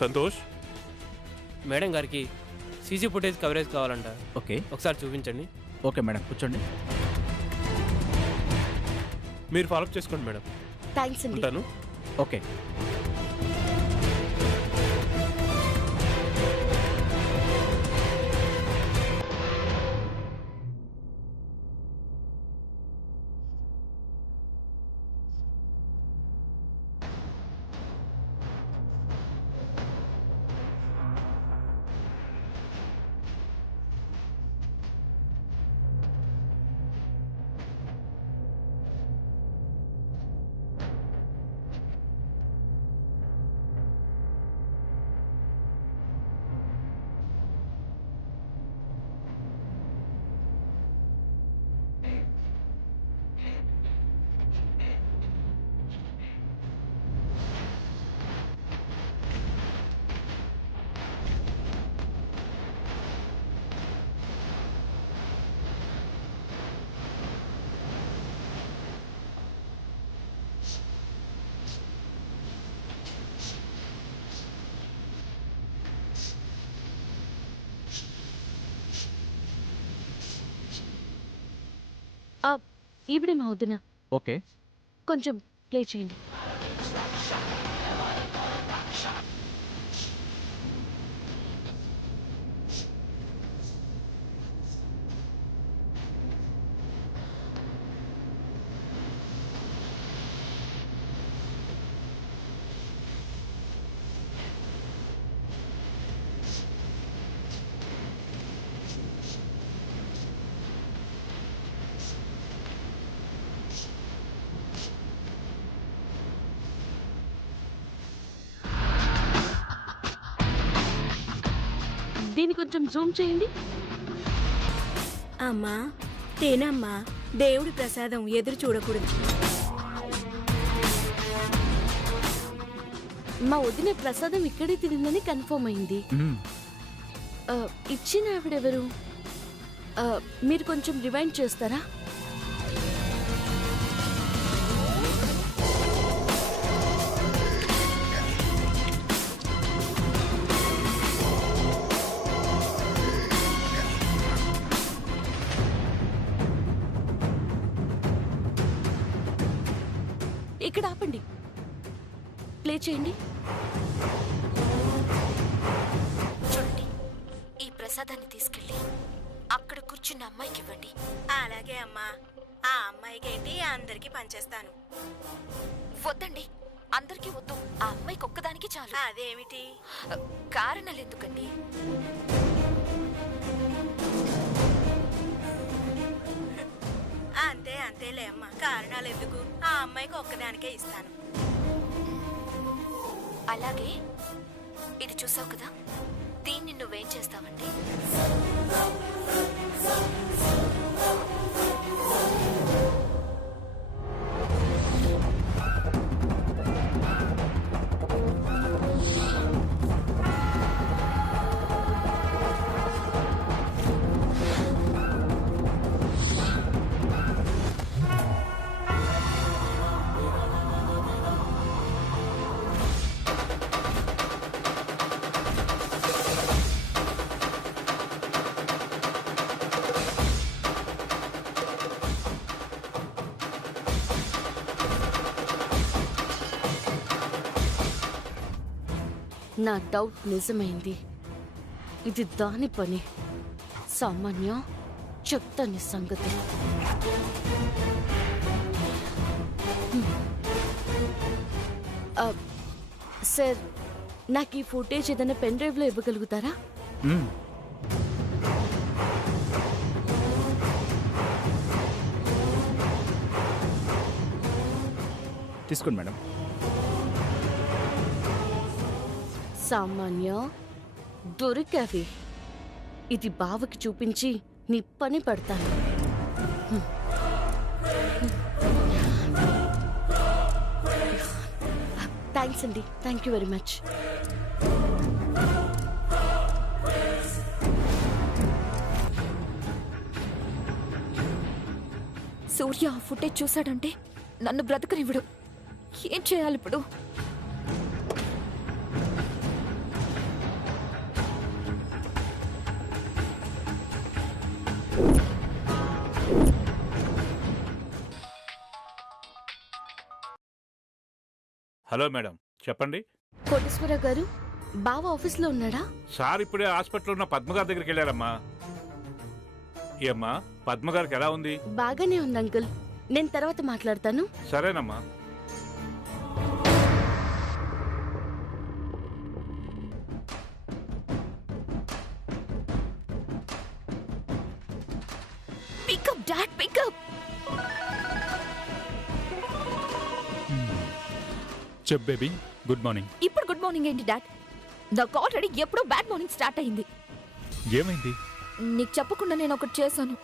Santosh, madam గారికి CC footage coverage కావాలంట. Okay ఒకసారి చూపించండి. ఓకే మేడం, కూర్చోండి. మీరు ఫాలోఅప్ చేసుకోండి మేడం. థ్యాంక్స్ అండి. ఉంటాను. ఓకే. ఈవిడేమో వద్దునా, ఓకే. కొంచెం ప్లే చేయండి. దీన్ని కొంచెం జూమ్ చేయండి. అమ్మా తేనమ్మా, దేవుడి ప్రసాదం ఎదురు చూడకూడదు. మా వదిన ప్రసాదం ఇక్కడే తిరిందని కన్ఫర్మ్ అయింది. ఇచ్చిన ఆవిడెవరు? మీరు కొంచెం రివైండ్ చేస్తారా? ఇక్కడ ఆపండి, ప్లే చేయండి. చూడండి, ఈ ప్రసాదాన్ని తీసుకెళ్ళి అక్కడ కూర్చున్న అమ్మాయికి ఇవ్వండి. అలాగే అమ్మా, ఆ అమ్మాయికి ఏంటి అందరికి పంచేస్తాను. వద్దండి, అందరికీ వద్దు, ఆ అమ్మాయికి ఒక్కదానికి చాలు. అదేమిటి? కారణాలు ఎందుకండి? అంతే అంతేలే అమ్మా, కారణాలు ఎందుకు, ఆ అమ్మాయికి ఒక్కదానికే ఇస్తాను. అలాగే ఇది చూసావు కదా, దీన్ని నువ్వేం చేస్తావంటే నా డౌట్ నిజమైంది. ఇది దాని పని. సామాన్య, చెప్తాను సంగతి. సార్, నాకు ఈ ఫుటేజ్ ఏదైనా పెన్ డ్రైవ్లో ఇవ్వగలుగుతారా? తీసుకోండి మేడం. సామాన్య, దొరికావి. ఇది బావకి చూపించి నీ పని పడతాను. థ్యాంక్స్ అండి, థ్యాంక్ యూ వెరీ మచ్. సూర్య ఆ ఫుటేజ్ చూశాడంటే నన్ను బ్రతకనివ్వడు. ఏం చేయాలి ఇప్పుడు? హలో మేడం, చెప్పండి. కోటేశ్వర గారు, బావ ఆఫీస్లో ఉన్నాడా? సార్ ఇప్పుడే హాస్పిటల్లో ఉన్న పద్మగారి దగ్గరికి వెళ్ళారమ్మా. ఏమ్మా, పద్మగారికి ఎలా ఉంది? బాగానే ఉంది అంకుల్. నేను తర్వాత మాట్లాడతాను. సరేనమ్మా. Pickup dad, pickup. చెప్ బేబీ. Good morning. ఇప్పుడు గుడ్ మార్నింగ్ ఏంటి డాడ్? నాకు ఆల్రెడీ ఎప్పుడో బ్యాడ్ మార్నింగ్ స్టార్ట్ అయింది. ఏమైంది? నీకు చెప్పకుండా నేను ఒకటి చేశాను.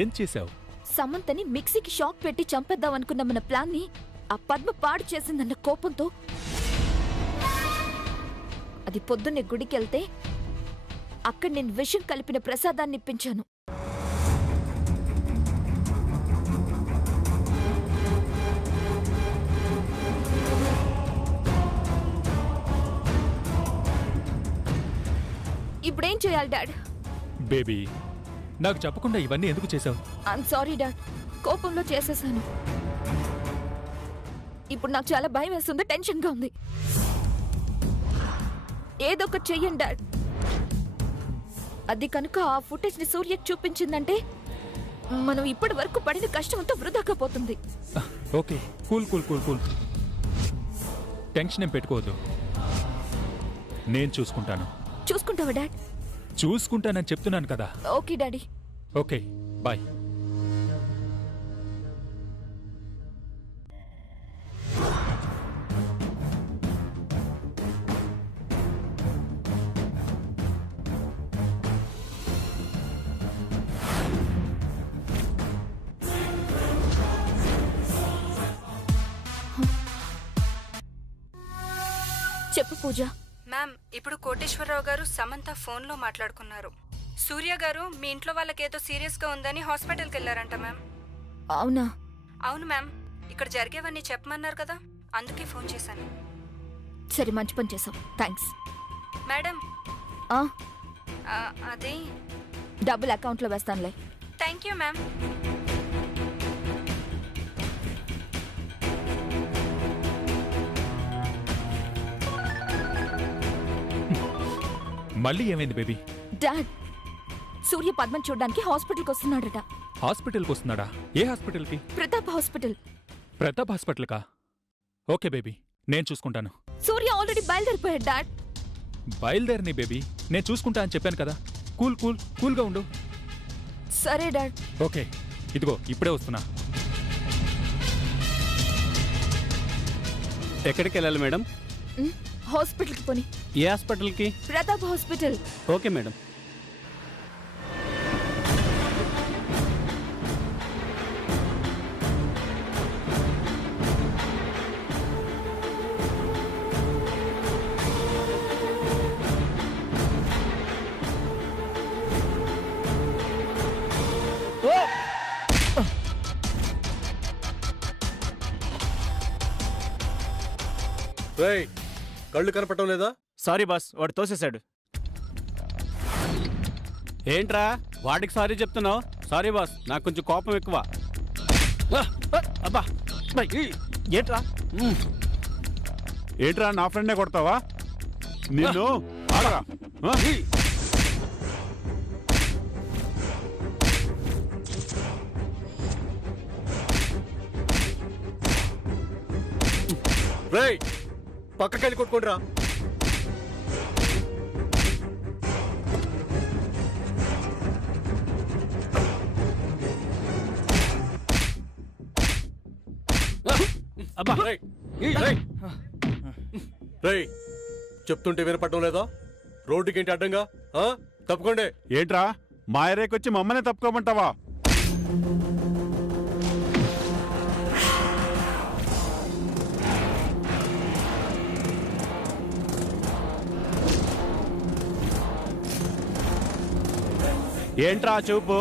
ఏం చేశావు? సమంతని మిక్సీకి షాక్ పెట్టి చంపేద్దాం అనుకున్న మన ప్లాన్ ని ఆ పద్మ పాడు చేసిందన్న కోపంతో అది పొద్దున్నే గుడికెళ్తే అక్కడ నేను విషం కలిపిన ప్రసాదాన్ని ఇప్పించాను. ఇప్పుడేం చేయాలి డాడ్? బేబీ, నాకు చెప్పకుండా ఇవన్నీ ఎందుకు చేశావు? ఐమ్ సారీ డాడ్, కోపంలో చేసేసాను. ఇప్పుడు నాకు చాలా భయం వేస్తుంది, టెన్షన్గా ఉంది. ఏదో ఒకటి చెయ్యండి డాడ్. అది కనుక ఆ ఫుటేజ్ ని సూర్యకి చూపించిందంటే మనం ఇప్పటి వరకు పడిన కష్టం అంతా వృధాగా పోతుంది. Okay, cool cool cool cool. Tension ఏం పెట్టుకోవద్దు, నేను చూసుకుంటాను. చూసుకుంటావా డాడ్? చూసుకుంటానని చెప్తున్నాను కదా. Okay daddy. Okay, bye. చెప్పు పూజ. మ్యామ్, ఇప్పుడు కోటేశ్వరరావు గారు సమంత ఫోన్లో మాట్లాడుకున్నారు. సూర్య గారు మీ ఇంట్లో వాళ్ళకేదో సీరియస్గా ఉందని హాస్పిటల్కి వెళ్ళారంట మ్యామ్. అవునా? అవును మ్యామ్, ఇక్కడ జరిగేవన్నీ చెప్పమన్నారు కదా, అందుకే ఫోన్ చేశాను. సరే, మంచి పని చేసావు, థ్యాంక్స్. మేడం, ఆ, అది డబ్బులు అకౌంట్లో వేస్తానులే. Thank you ma'am. మళ్ళీ ఏమైంది బేబీ? డాడ్, సూర్య పద్మని చూడడానికి హాస్పిటల్కి వస్తున్నాడట. హాస్పిటల్కి వస్తున్నాడా? ఏ హాస్పిటల్కి? ప్రతాప్ హాస్పిటల్. ప్రతాప్ హాస్పిటల్కా? ఓకే బేబీ, నేను చూసుకుంటాను. సూర్య ఆల్రెడీ బయలుదేరిపోయాడు డాడ్. బయలుదేరని బేబీ, నేను చూసుకుంటా అని చెప్పాను కదా. కూల్ కూల్ కూల్గా ఉండు. సరే డాడ్. ఓకే, ఇదిగో ఇప్పుడే వస్తున్నా. ఎక్కడికి వెళ్ళాలి మేడం? హాస్పిటల్కి పోని. ఏ హాస్పిటల్కి? ప్రతాప్ హాస్పిటల్. Okay madam. రేయ్, కళ్ళు కనపడటం లేదా? సారీ బాస్, వాడు తోసేశాడు. ఏంట్రా వాడికి సారీ చెప్తున్నావు? సారీ బాస్, నాకు కొంచెం కోపం ఎక్కువ. అబ్బా, ఏంట్రా? ఏంట్రా, నా ఫ్రెండ్నే కొడతావా? నిన్ను ఆడరా. రేయ్, పక్కకెళ్ళి కొట్టుకోండిరా. అబ్బా, రేయ్, చెప్తుంటే వినపడటం లేదా? రోడ్డుకేంటి అడ్డంగా? తప్పుకోండి. ఏంట్రా, మా ఏరియాకొచ్చి మమ్మల్ని తప్పుకోమంటావా? ఏంట్రా చూపు?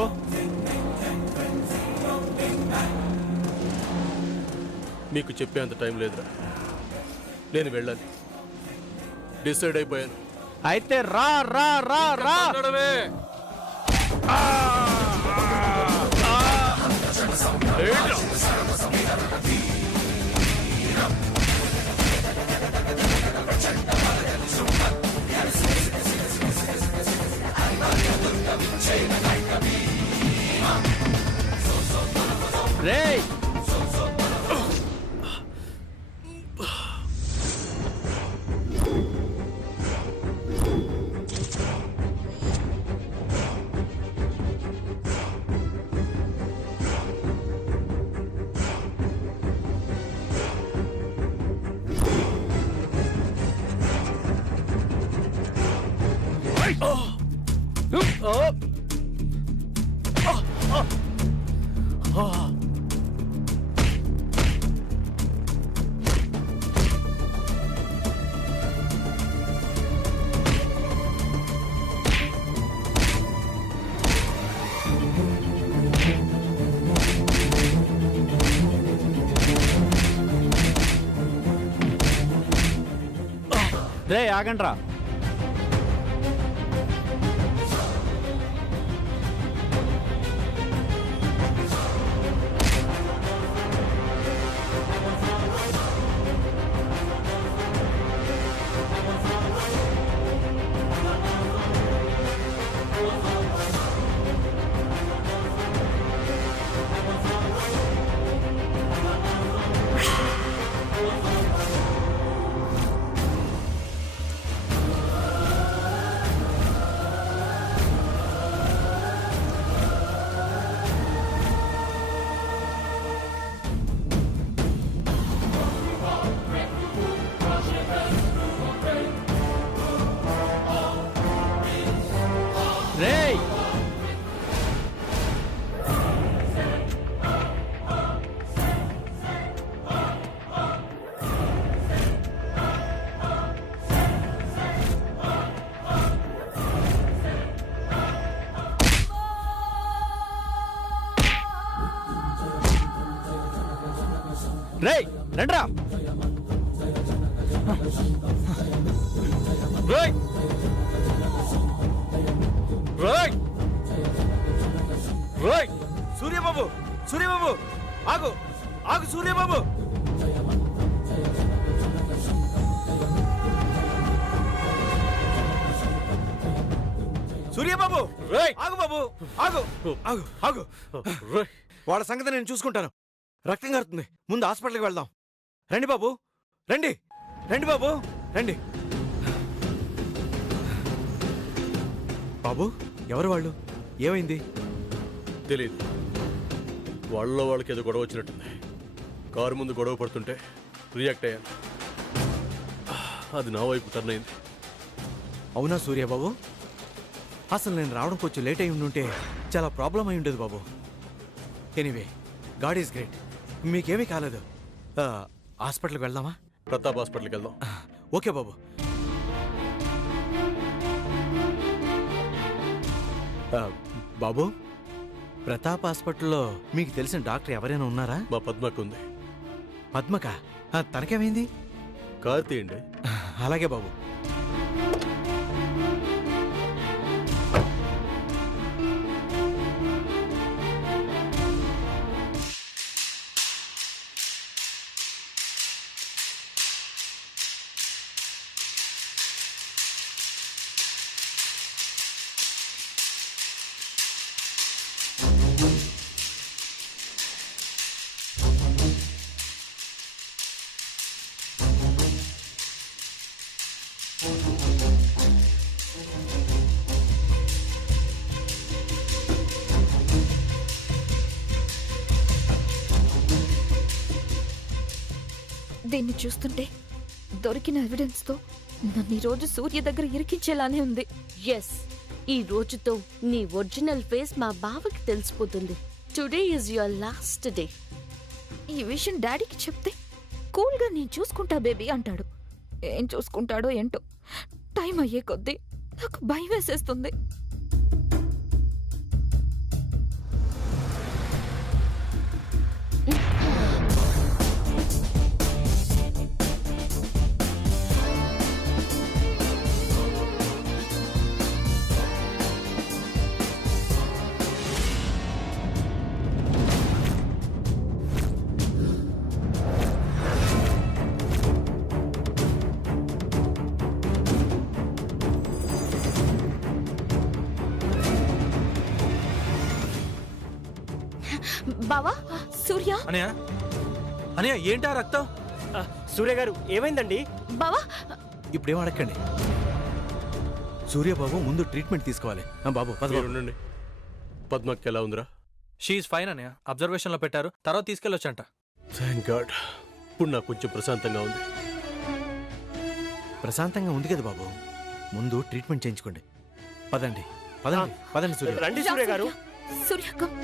నీకు చెప్పేంత టైం లేదురా, నేను వెళ్ళాలి. డిసైడ్ అయిపోయాను. అయితే రా రా రా రా. రే ఆగండ్రా. రేయ్ రేయ్ రండ్రా. రేయ్ రేయ్ రేయ్ సూర్యబాబు సూర్యబాబు ఆగు ఆగు సూర్యబాబు. సూర్యబాబు రేయ్ ఆగు బాబు ఆగు ఆగు ఆగు. రేయ్ వాళ్ళ సంగతి నేను చూసుకుంటాను. రక్తం కారుతుంది, ముందు హాస్పిటల్కి వెళ్దాం. రండి బాబు రండి. రండి బాబు రండి. బాబు ఎవరు వాళ్ళు? ఏమైంది? తెలీదు. వాళ్ళకి ఏదో గొడవ వచ్చినట్టుంది. కారు ముందు గొడవ పడుతుంటే రియాక్ట్ అయ్యాను. అది నా వైపు టర్న్ అయింది. అవునా సూర్యబాబు? అసలు నేను రావడం కొంచెం లేట్ అయి ఉండుంటే చాలా ప్రాబ్లం అయి ఉండేది బాబు. Anyway God is great. మీకేమీ కాలేదు. హాస్పిటల్కి వెళ్దామా? ప్రతాప్ హాస్పిటల్కి వెళ్దాం. ఓకే బాబు. బాబు ప్రతాప్ హాస్పిటల్లో మీకు తెలిసిన డాక్టర్ ఎవరైనా ఉన్నారా? మా పద్మకు ఉంది. పద్మక? తనకేమైంది? కారు తీయండి. అలాగే బాబు. దీన్ని చూస్తుంటే దొరికిన ఎవిడెన్స్ తో నన్ను ఈ రోజు సూర్య దగ్గర ఇరికించేలానే ఉంది. ఎస్, ఈ రోజుతో నీ ఒరిజినల్ ఫేస్ మా బావకి తెలిసిపోతుంది. Today is your last day. ఈ విషయం డాడీకి చెప్తే కూల్ గా నేను చూసుకుంటా బేబీ అంటాడు. ఏం చూసుకుంటాడో ఏంటో. టైం అయ్యే కొద్దీ నాకు భయం వేసేస్తుంది. బావా, సూర్య. అనయ్య అనయ్య ఏంటా రక్తం? సూర్య గారు ఏమైందండి? బావా, ఇప్పుడేం అడగండి. సూర్యబాబు ముందు ట్రీట్మెంట్ తీసుకోవాలి. బాబు మీరు ఉండండి. పద్మకి ఎలా ఉందిరా? షీఈ్ ఫైన్ అన్నయ్య. అబ్జర్వేషన్లో పెట్టారు, తర్వాత తీసుకెళ్ళొచ్చంట. Thank God. ఇప్పుడు నాకు కొంచెం ప్రశాంతంగా ఉంది. ప్రశాంతంగా ఉంది కదా బాబు, ముందు ట్రీట్మెంట్ చేయించుకోండి. పదండి పదండి పదండి సూర్య. రండి సూర్య గారు. సూర్య కమ్.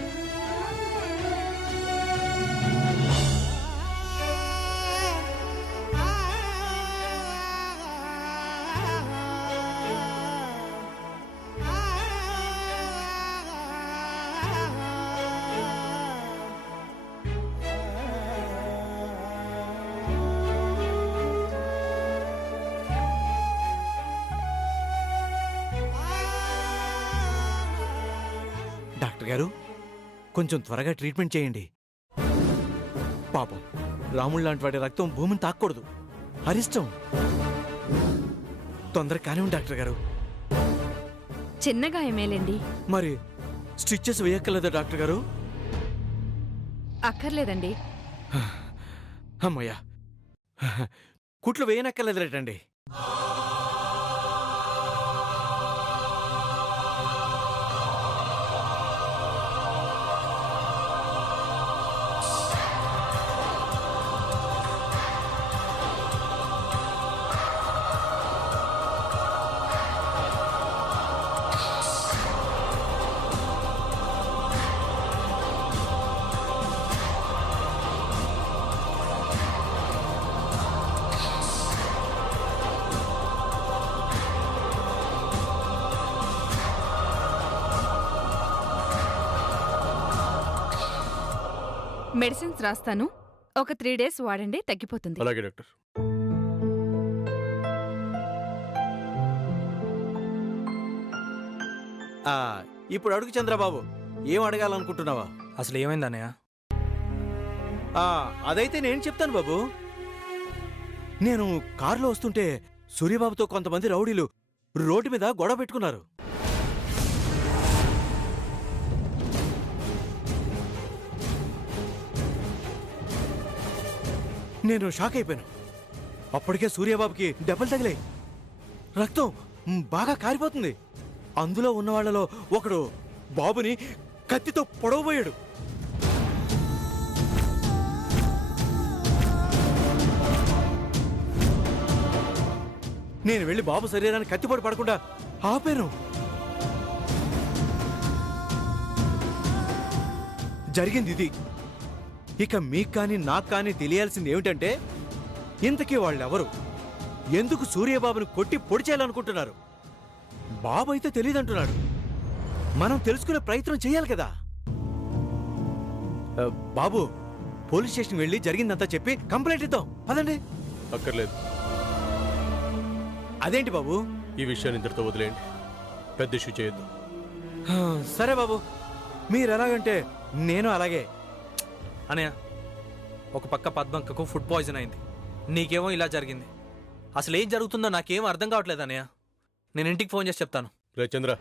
డాక్టర్ గారు కొంచెం త్వరగా ట్రీట్మెంట్ చేయండి. పాపం రాముడు లాంటి వాడి రక్తం భూమిని తాక్కూడదు, అరిష్టం. తొందరగా కానివ్వండి డాక్టర్ గారు. చిన్నగా ఏమేలేండి. మరి స్టిచ్చెస్ వేయక్కర్లేదా డాక్టర్ గారు? అక్కర్లేదండి. అమ్మయ్యా, కుట్లు వేయనక్కర్లేదులేటండి. మెడిసిన్స్ రాస్తాను, ఒక 3 days వాడండి, తగ్గిపోతుంది. అలాగే డాక్టర్. ఇప్పుడు అడుగు చంద్రబాబు, ఏం అడగాలనుకుంటున్నావా? అసలు ఏమైంది అన్నయ్య? అదైతే నేను చెప్తాను బాబు. నేను కారులో వస్తుంటే సూర్యబాబుతో కొంతమంది రౌడీలు రోడ్డు మీద గొడవ పెట్టుకున్నారు. నేను షాక్ అయిపోయాను. అప్పటికే సూర్యబాబుకి దెబ్బలు తగిలాయి, రక్తం బాగా కారిపోతుంది. అందులో ఉన్న వాళ్లలో ఒకడు బాబుని కత్తితో పొడవబోయాడు. నేను వెళ్ళి బాబు శరీరాన్ని కత్తిపోటు పడకుండా ఆపాను. జరిగింది ఇది. ఇక మీకు కానీ నాకు కానీ తెలియాల్సింది ఏమిటంటే, ఇంతకీ వాళ్ళెవరు, ఎందుకు సూర్యబాబుని కొట్టి పొడి చేయాలనుకుంటున్నారు? బాబు అయితే తెలియదంటున్నాడు. మనం తెలుసుకునే ప్రయత్నం చేయాలి కదా. బాబు, పోలీస్ స్టేషన్ వెళ్ళి జరిగిందంతా చెప్పి కంప్లైంట్ ఇద్దాం పదండి. అక్కర్లేదు. అదేంటి బాబు? ఈ విషయాన్ని ఇంతటితో వదిలేయండి, పెద్ద ఇష్యూ చేయొద్దు. సరే బాబు, మీరు ఎలాగంటే నేను అలాగే. అన్నయ్య, ఒక పక్క పద్మక్కకు ఫుడ్ పాయిజన్ అయింది, నీకేమో ఇలా జరిగింది. అసలు ఏం జరుగుతుందో నాకేం అర్థం కావట్లేదు అన్నయ్య. నేను ఇంటికి ఫోన్ చేసి చెప్తాను. రే చంద్ర,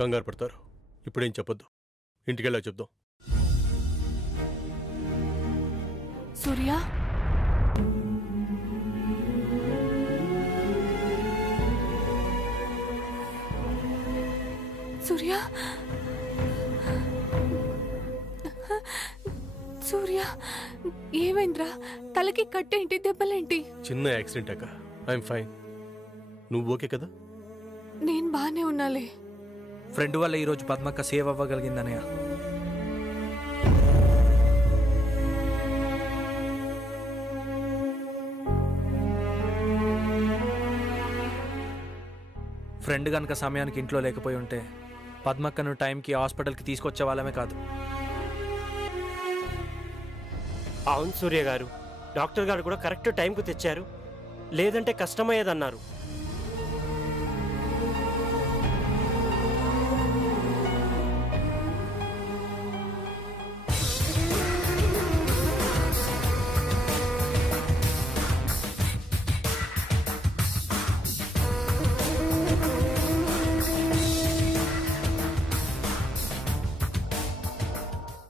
కంగారు పడతారు, ఇప్పుడేం చెప్పొద్దు, ఇంటికెళ్ళా చెప్దాం. సూర్య, సూర్య, సూర్య, ఏమైందిరా? తలకి కట్టేంటి, దెబ్బలేంటి? చిన్న యాక్సిడెంట్ అక్క, ఐఎమ్ ఫైన్. నువ్వు ఓకే కదా? నేను బానే ఉన్నాలే. ఫ్రెండ్ వల్ల ఈరోజు పద్మక్క సేవ్ అవ్వగలిగిందన్నయ్య. ఫ్రెండ్ కనుక సమయానికి ఇంట్లో లేకపోయి ఉంటే పద్మక్కను టైంకి హాస్పిటల్కి తీసుకొచ్చే వాళ్ళమే కాదు. అవును సూర్య గారు, డాక్టర్ గారు కూడా కరెక్ట్ టైంకు తెచ్చారు, లేదంటే కష్టమయ్యేదన్నారు.